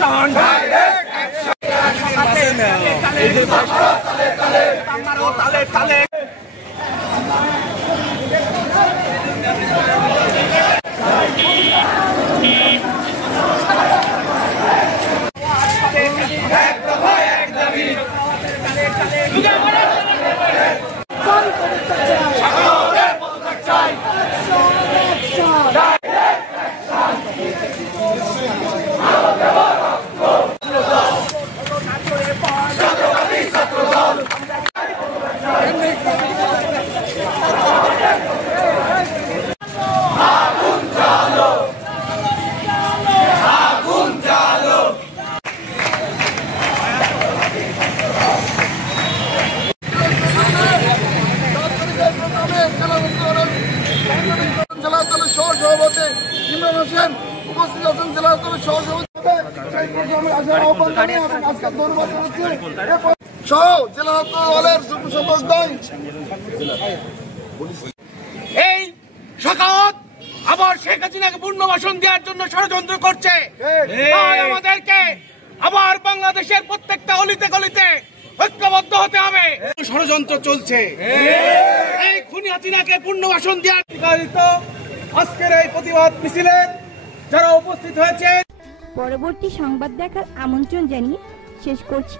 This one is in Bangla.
অ্যাকশন তালে তালে এই শাখাওয়াত আবার শেখ হাসিনাকে পুনর্বাসন দেওয়ার জন্য ষড়যন্ত্র করছে। আমাদেরকে আবার বাংলাদেশের প্রত্যেকটা অলিতে গলিতে ঐক্যবদ্ধ হতে হবে। ষড়যন্ত্র চলছে এই খুনি হাসিনাকে পুনর্বাসন দেওয়ার আজকের এই প্রতিবাদ মিছিলে যারা উপস্থিত হয়েছে। পরবর্তী সংবাদ দেখার আমন্ত্রণ জানিয়ে শেষ করছি।